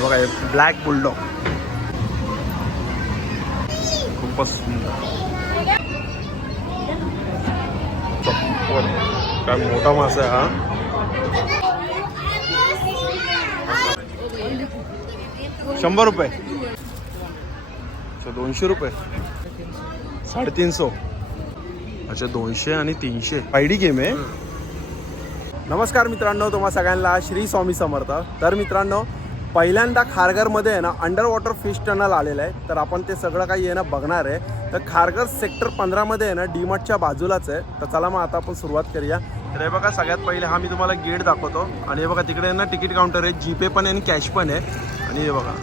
हे बघा black bulldog खूपच सुंदर. काय मोठा मासा आहे हा. शंभर रुपये. अच्छा दोनशे रुपये. साडेतीनशे. अच्छा दोनशे आणि तीनशे. पायडी गेम आहे. नमस्कार मित्रांनो तुम्हा सगळ्यांना श्री स्वामी समर्थ. तर मित्रांनो पहिल्यांदा खारघरमध्ये आहे ना अंडर वॉटर फिश टनल आलेलं आहे. तर आपण ते सगळं काही आहे ना बघणार आहे. तर खारघर सेक्टर पंधरामध्ये आहे ना डीमार्टच्या बाजूलाच आहे. तर चला मग आता आपण सुरुवात करूया. तर हे बघा सगळ्यात पहिले हा मी तुम्हाला गेट दाखवतो. आणि हे बघा तिकडे आहे ना तिकीट काउंटर आहे. जीपे पण आहे आणि कॅश पण आहे. आणि हे बघा.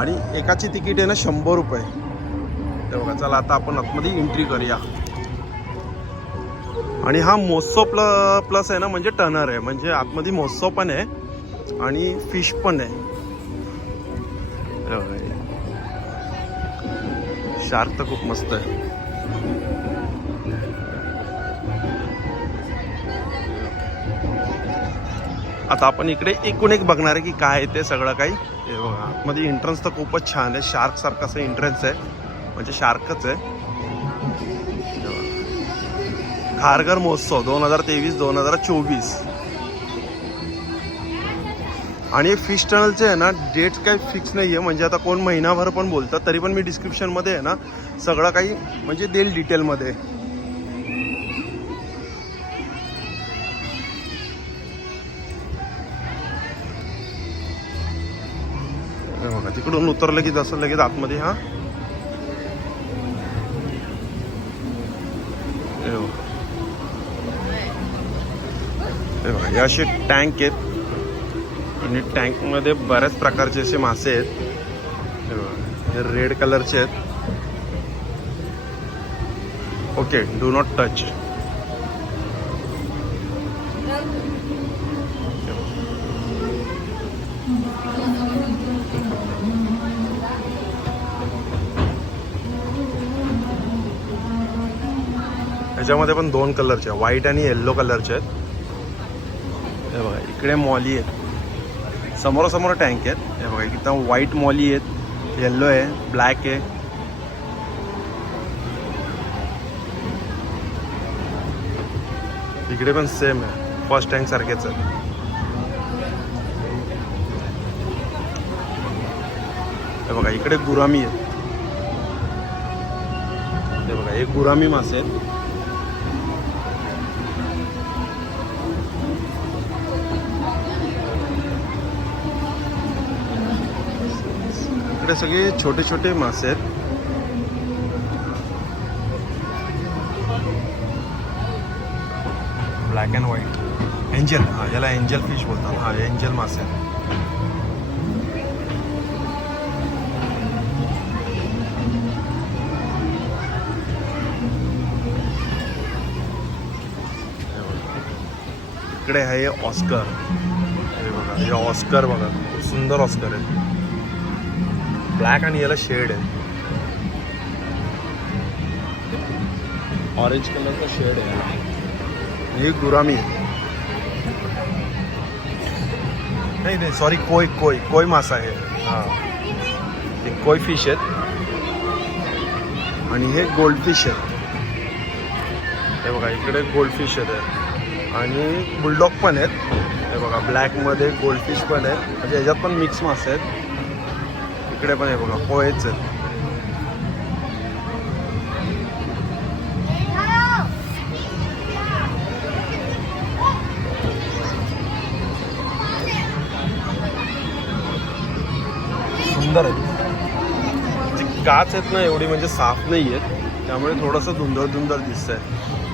आणि एकाची तिकीट आहे ना शंभर रुपये. ते बघा चला आता आपण आतमध्ये एंट्री करूया. आणि हा महोत्सव प्ल प्लस आहे ना म्हणजे टनर आहे. म्हणजे आतमध्ये महोत्सव पण आहे. आणि फिश पण आहे. शार्क तर खूप मस्त आहे. आता आपण इकडे एकूण एक बघणार आहे की काय आहे ते सगळं काही. हे बघा आतमध्ये एंट्रन्स तर खूपच छान आहे. शार्कसारखं असं एंट्रन्स आहे. म्हणजे शार्कच आहे. खारघर महोत्सव दोन हजार तेवीस दोन हजार चोवीस. आणि फिश टनलचे आहे ना डेट्स काही फिक्स नाही आहे म्हणजे आता कोण महिनाभर पण बोलतात तरी पण मी डिस्क्रिप्शनमध्ये आहे ना सगळं काही म्हणजे देईल डिटेलमध्ये बघा तिकडून उतरलं की जसं लगेच आतमध्ये हा. हे बघा. हे असे टँक आहेत. आणि टँकमध्ये बऱ्याच प्रकारचे असे मासे आहेत. हे रेड कलरचे आहेत. Okay do not touch. याच्यामध्ये पण दोन कलरचे आहेत. व्हाईट आणि येल्लो कलरचे आहेत. हे बघा इकडे मॉली आहेत. समोरासमोर टँक आहेत. हे बघा इथं व्हाईट मॉली आहेत. येल्लो आहे ब्लॅक आहे. इकडे पण सेम आहे. फर्स्ट टँक सारखेच आहे हे बघा इकडे गुरामी आहेत. हे बघा हे गुरामी मासे आहेत. इकडे सगळे छोटे छोटे मासे ब्लॅक अँड व्हाईट एंजल हा, याला एंजल फ़िश बोलतात हा। एंजल मासे आहेत. हे. इकडे आहे ऑस्कर हे हे ऑस्कर बघा. सुंदर ऑस्कर आहे. ब्लॅक आणि याला शेड आहे. ऑरेंज कलरचा शेड आहे. ही गुरामी. नाही नाही सॉरी कोय कोय कोय मासा आहे. हा. हे कोय फिश आहेत. आणि हे गोल्ड फिश आहेत. हे बघा इकडे गोल्ड फिश आहेत. आणि बुलडॉग पण आहेत. हे बघा ब्लॅकमध्ये गोल्ड फिश पण आहेत. म्हणजे ह्याच्यात पण मिक्स मासे आहेत. इकडे पण आहे बघा पोहेच आहेत. सुंदर आहेत. जी काच आहेत ना एवढी म्हणजे साफ नाही आहेत त्यामुळे थोडंसं धुंदर धुंदर दिसत आहे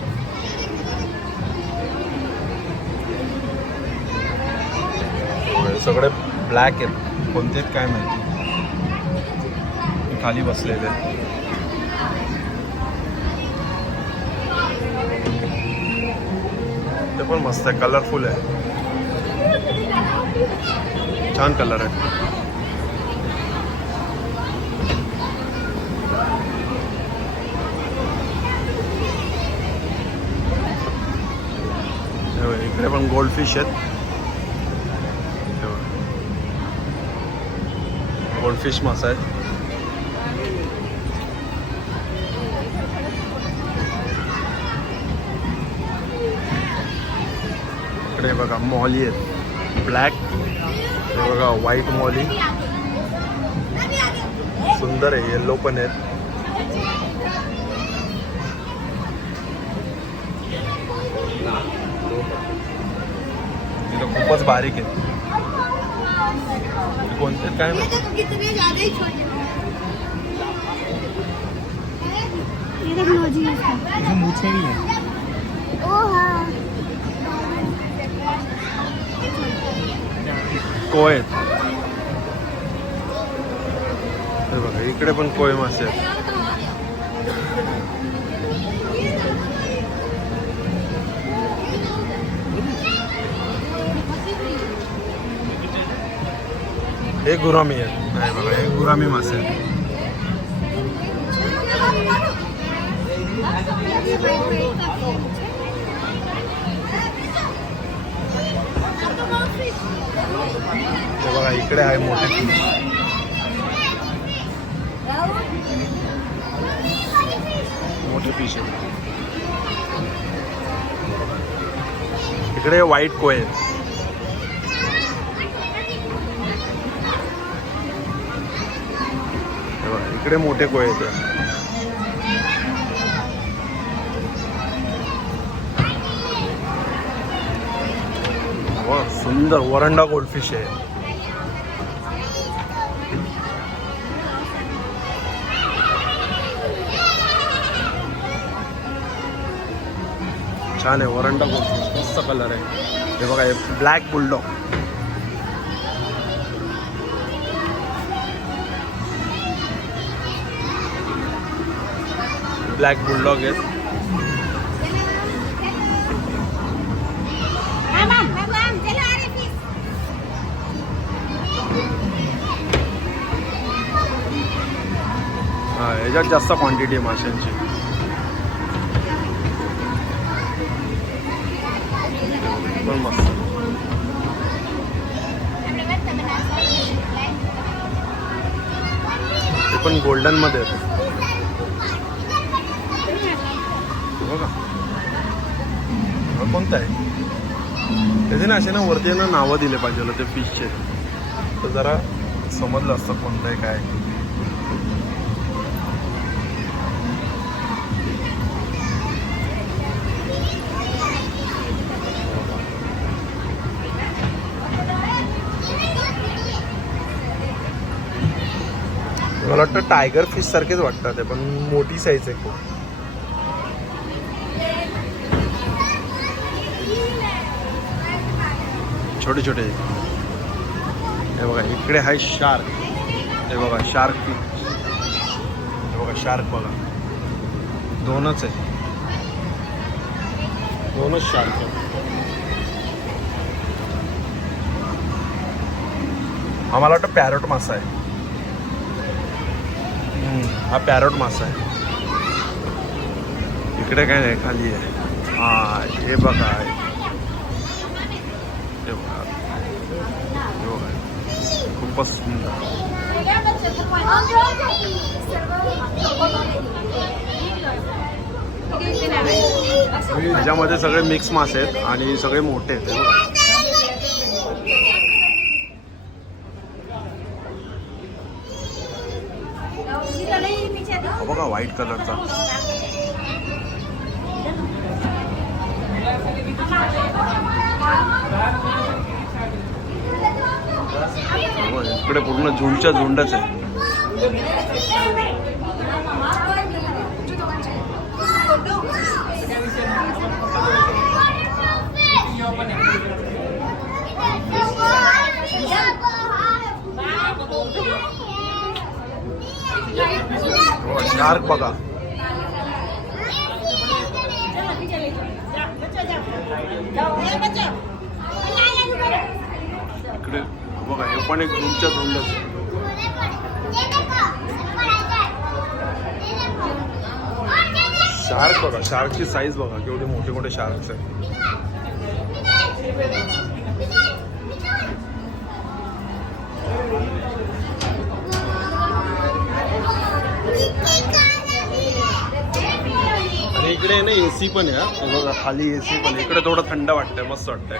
सगळे ब्लॅक आहेत. कोणते आहेत काय माहिती? खाली बसलेले. ते पण मस्त आहे कलरफुल आहे. छान कलर आहे. इकडे पण गोल्ड फिश आहेत. गोल्ड फिश गोल्डफिश मासा आहे इकडे बघा मॉली आहेत. ब्लॅक हे बघा व्हाईट मॉली. सुंदर आहे येल्लो पण आहेत. तिथं खूपच बारीक आहेत. ते कोणते काय माहिती कितने ज्यादा ही छोटे ये टेक्नोलॉजी है इसमें मूछें भी हैं ओ हाँ कोय आहेत? हे बघा इकडे पण कोय मासे आहेत. हे गुरामी आहेत. नाही बघा हे गुरामी मासे आहेत. ते बघा इकडे आहे मोठे. मोठे फिश आहे इकडे व्हाईट कोय आहेत इकडे मोठे कोय आहेत. सुंदर वरंडा गोल्डफिश आहे. छान आहे वरंडा गोल्डफिश मस्त कलर आहे. हे बघा हे ब्लॅक बुलडॉग ब्लॅक बुलडॉग आहेत. त्याच्यात याच्यात जास्त क्वांटिटी आहे माशांची. पण मस्त. ते पण गोल्डनमध्ये आहेत बघा. कोणता आहे? त्याचे ना असे ना वरती ना नावं दिले पाहिजे ते फिशचे तर जरा समजलं असतं कोणतं आहे काय. मला वाटतं टायगर फिश सारखेच वाटतात ते पण मोठी साईज आहे खूप. छोटे छोटे. हे बघा इकडे आहे शार्क हे बघा शार्क फिश हे बघा शार्क बघा. दोनच आहे. दोनच शार्क आहे हा मला वाटतं पॅरोट मासा आहे. हा पॅरोट मासा आहे. इकडे काय नाही खाली आहे. हा हे बघा. हे बघा. हे बघा. खूपच सुंदर. ह्याच्यामध्ये सगळे मिक्स मासे आहेत आणि सगळे मोठे आहेत हे बघा. हा बघा व्हाईट कलरचा. हो, इकडे पूर्ण झुंडच्या झुंडच आहे. शार्क बघा. इकडे बघा हे पण एक दोनच्या झुंडच शार्क बघा शार्कची साईज बघा केवढे मोठे मोठे शार्क्स आहेत. आणि इकडे आहे ना सी पण आहे बघा खाली ए सी पण आहे. इकडे थोडं थंड वाटतंय मस्त वाटतंय.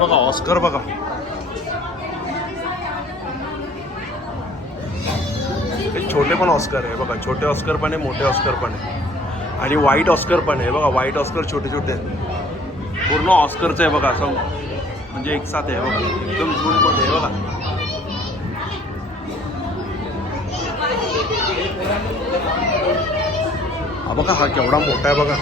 बघा ऑस्कर बघा. छोटे पण ऑस्कर आहे बघा. छोटे ऑस्कर पण आहे मोठे ऑस्कर पण आहे. आणि व्हाईट ऑस्कर पण आहे बघा व्हाईट ऑस्कर छोटे छोटे आहेत. पूर्ण ऑस्करचं आहे बघा असं म्हणजे एक साथ आहे बघा. एकदम झूममध्ये आहे बघा. हा बघा हा केवढा मोठा आहे बघा.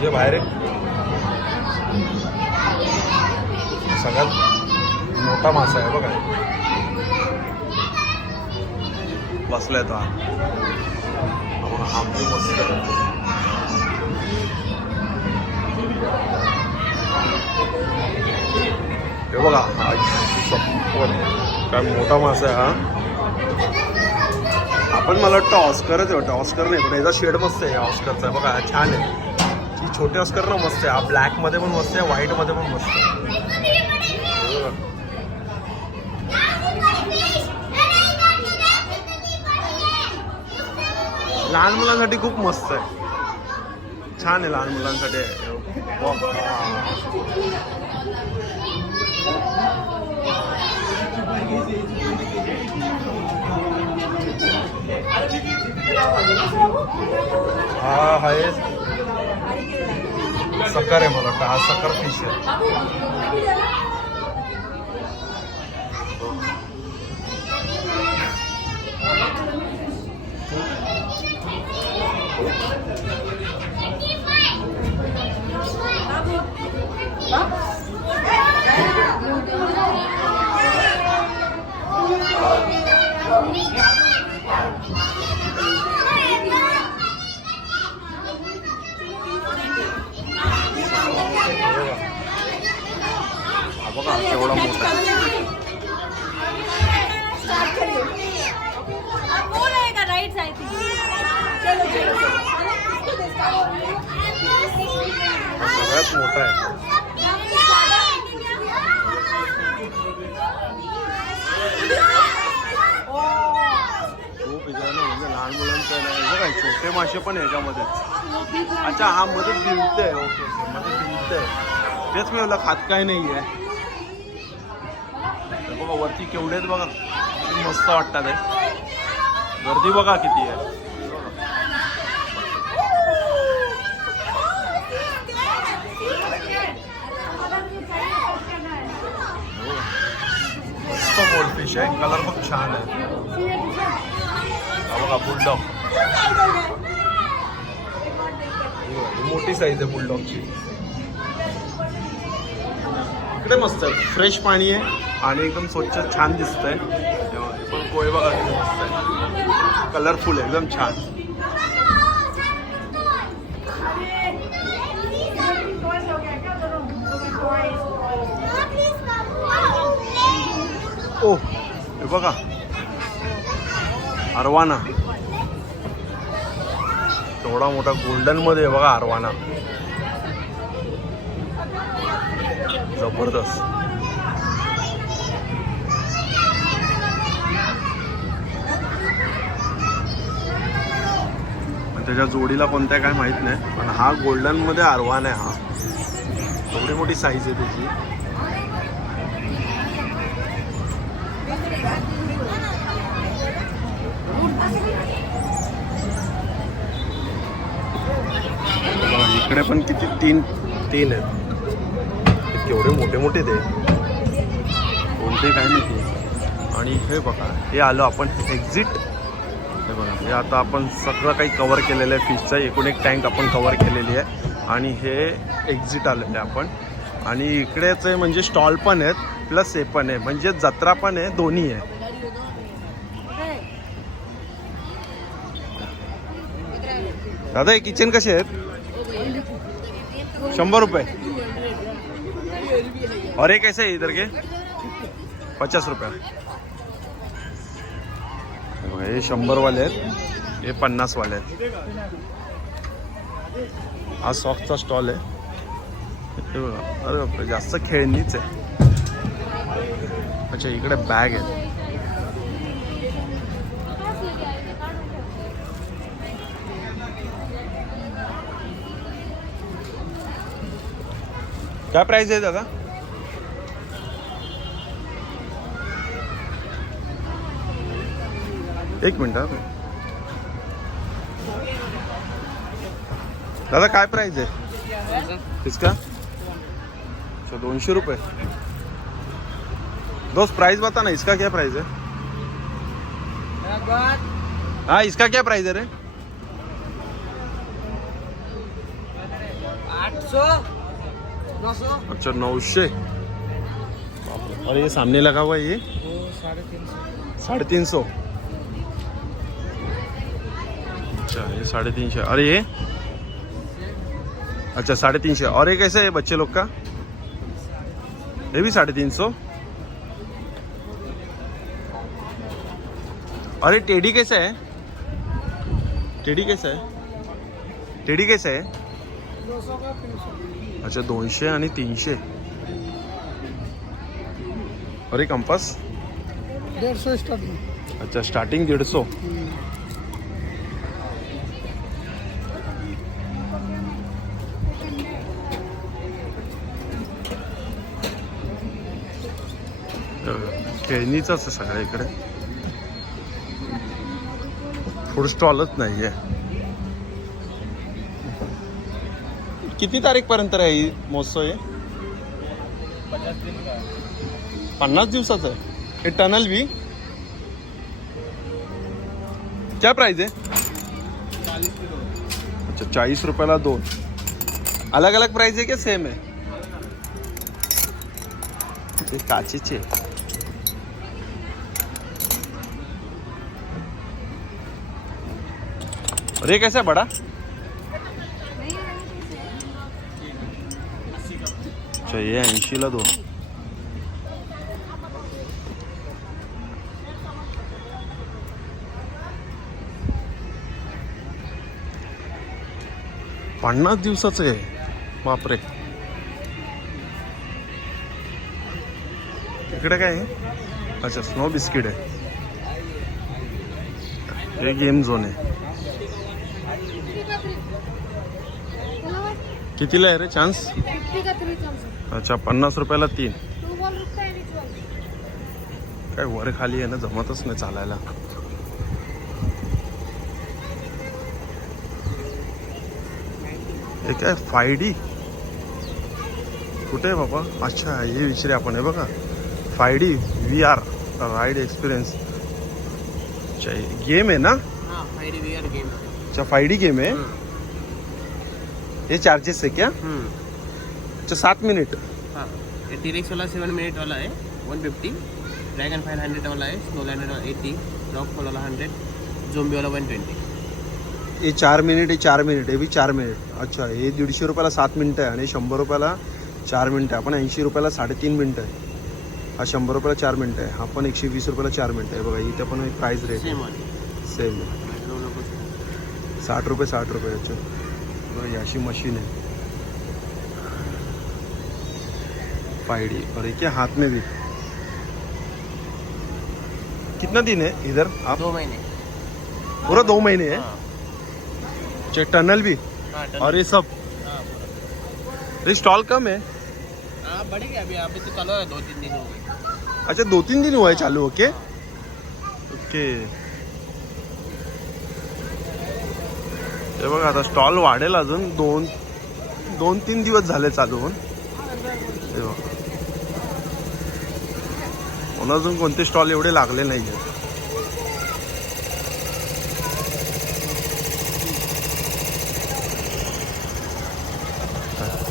जे बाहेर आहे सगळ्यात मोठा मासा आहे बघा. बसलाय तो आपण हा मस्त. हे बघा हा काय मोठा मासा आहे हा. आपण मला वाटतं ऑस्करच वाटतं. ऑस्कर नाही पण याचा शेड मस्त आहे ऑस्करचा. बघा छान आहे. ही छोटे ऑस्कर ना मस्त आहे. हा ब्लॅकमध्ये पण मस्त आहे व्हाईटमध्ये पण मस्त आहे. लहान मुलांसाठी खूप मस्त आहे. छान आहे लहान मुलांसाठी. हा आहे सकार आहे मला वाटतं. हा सकार फिश आहे. बघा केवढा मोठा आहे. अब वो रहेगा राइट साइड चलो चलो हा सगळ्यात मोठा आहे. म्हणजे लहान मुलांचं नाही काय छोटे मासे पण आहे याच्यामध्ये. अच्छा हा मध्ये भिंतय ओके ओके मध्ये आहे. तेच मी खात काय नाही आहे बघा वरती केवढे आहेत बघा. मस्त वाटतात आहे गर्दी बघा किती आहे. मस्त गोल्डफिश आहे कलर पण छान आहे बघा बुलडॉग मोठी साईज आहे बुलडॉगची इकडे मस्त आहे फ्रेश पाणी आहे आणि एकदम स्वच्छ छान दिसतंय पण पोहे बघा मस्त आहे कलरफुल आहे एकदम छान। ओ हे बघा. अरवाना. थोडा मोठा गोल्डनमध्ये बघा अरवाना. जबरदस्त. त्याच्या जोडीला कोणत्या काय माहीत नाही पण हा गोल्डनमध्ये अरवान आहे हा. एवढी मोठी साईज आहे त्याची. इकडे पण किती? तीन. तीन आहेत. केवढे मोठे मोठे ते. कोणते काय नाही आणि हे बघा हे आलो आपण एक्झिट हे बघा हे आता आपण सगळं काही कवर केलेलं आहे. फिशचं एकूण एक टँक आपण कवर केलेली आहे. आणि हे एक्झिट आलेलं आहे आपण. आणि इकडेच म्हणजे स्टॉल पण आहेत प्लस हे पण आहे. म्हणजे जत्रा पण आहे दोन्ही आहे. दादा हे किचन कसे आहेत? शंबर रुपये? और एक कैसे इधर के? पचास रुपया। हे शंभर वाले शंभरवाले आहेत हे पन्नासवाले आहेत हा सॉक्सचा स्टॉल आहे. अरे बापरे जास्त खेळणीच आहे. अच्छा इकडे बॅग आहे. काय प्राइस आहे दादा? एक मिनिट दादा काय प्राइस आहे? इसका अच्छा दोनशे रुपये. दोस्त प्राइस बता ना इसका क्या प्राइस है हाँ इसका क्या प्राइस है रे? आठ सौ अच्छा नौशे. और ये सामने लगा हुआ है ये? साढ़े तीन सौ। अच्छा ये साढ़े तीन सौ। अरे ये? अच्छा साढ़े तीन सौ। और ये कैसे है बच्चे लोग का? ये भी साढ़े तीन सौ। ये टेडी कैसा है? टेडी कैसा है? टेडी कैसा है? अच्छा दोनशे आणि तीनशे. अरे कंपास. सौ स्टार्टिंग अच्छा स्टार्टिंग दीड सौ खेळणीच आहे सगळ्या इकडे. फूड स्टॉलच नाही आहे किती तारीख पर्यंत आहे महोत्सव आहे पन्नास दिवसाचं आहे. हे टनल बी क्या प्राइस आहे? अच्छा चाळीस रुपयाला दोन. अलग अलग प्राइस आहे क्या सेम आहे? ते काचेचे आहे. कैसा बड़ा? अच्छा ये ऐंशीला दोन. पन्नास दिवसाचं आहे. बापरे. इकडे काय आहे? अच्छा स्नो बिस्किट आहे. हे गेम झोन आहे. कितीला आहे रे चान्स अच्छा पन्नास रुपयाला तीन. टू बॉल रुपये आणि ट्वेल्व काय वर खाली आहे ना जमतच नाही चालायला. हे काय फाय डी कुठे आहे बाबा? अच्छा हे विचारे आपण. हे बघा five D V R ride experience अच्छा गेम आहे ना? हाँ अच्छा फाय डी गेम आहे? हे चार्जेस आहे क्या? अच्छा सात मिनिट हाँ. ये वाला सेवन मिनट वाला है one fifty dragon five hundred वाला है snow lander eighty rock fall वाला हंड्रेड जोम्बी वाला वन ट्वेंटी हे चार मिनिट हे चार मिनिट हे बी चार मिनिट अच्छा हे दीडशे रुपयाला सात मिनिटं आहे आणि शंभर रुपयाला चार मिनिटं आहे. आपण ऐंशी रुपयाला साडेतीन मिनिटं आहे. हा शंभर रुपयाला चार मिनिटं आहे. हा पण एकशे वीस रुपयाला चार मिनिटं आहे. बघा इथे पण प्राईस रेट सेम साठ रुपये साठ रुपये. अच्छा. बघा ही अशी मशीन आहे. फाइडी और ये क्या हाथ में भी. कितना दिन है इधर आप? दो महीने. पूरा दो महीने है? हाँ. टनल भी? हाँ और ये सब? हाँ स्टॉल कम है? हाँ बढ़ेगी अभी. अभी तो चलो दो तीन दिन हो गए. अच्छा दो तीन दिन हुआ है चालू ओके? ओके. हे बघा आता स्टॉल वाढेल अजून दोन दोन तीन दिवस झाले चालू होऊन. हे बघा. मला अजून कोणते स्टॉल एवढे लागले नाही आहेत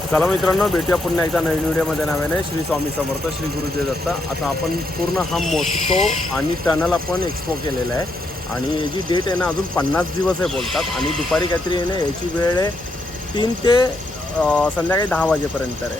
चला मित्रांनो भेटूया पुन्हा एकदा नवीन व्हिडिओमध्ये. नव्याने श्री स्वामी समर्थ श्री गुरुजय दत्ता. आता आपण पूर्ण हा महोत्सव आणि टनल आपण एक्सपो केलेला आहे. आणि याची डेट आहे ना अजून पन्नास दिवस आहे बोलतात. आणि दुपारी काहीतरी आहे ना याची वेळ आहे तीन ते संध्याकाळी दहा वाजेपर्यंत आहे.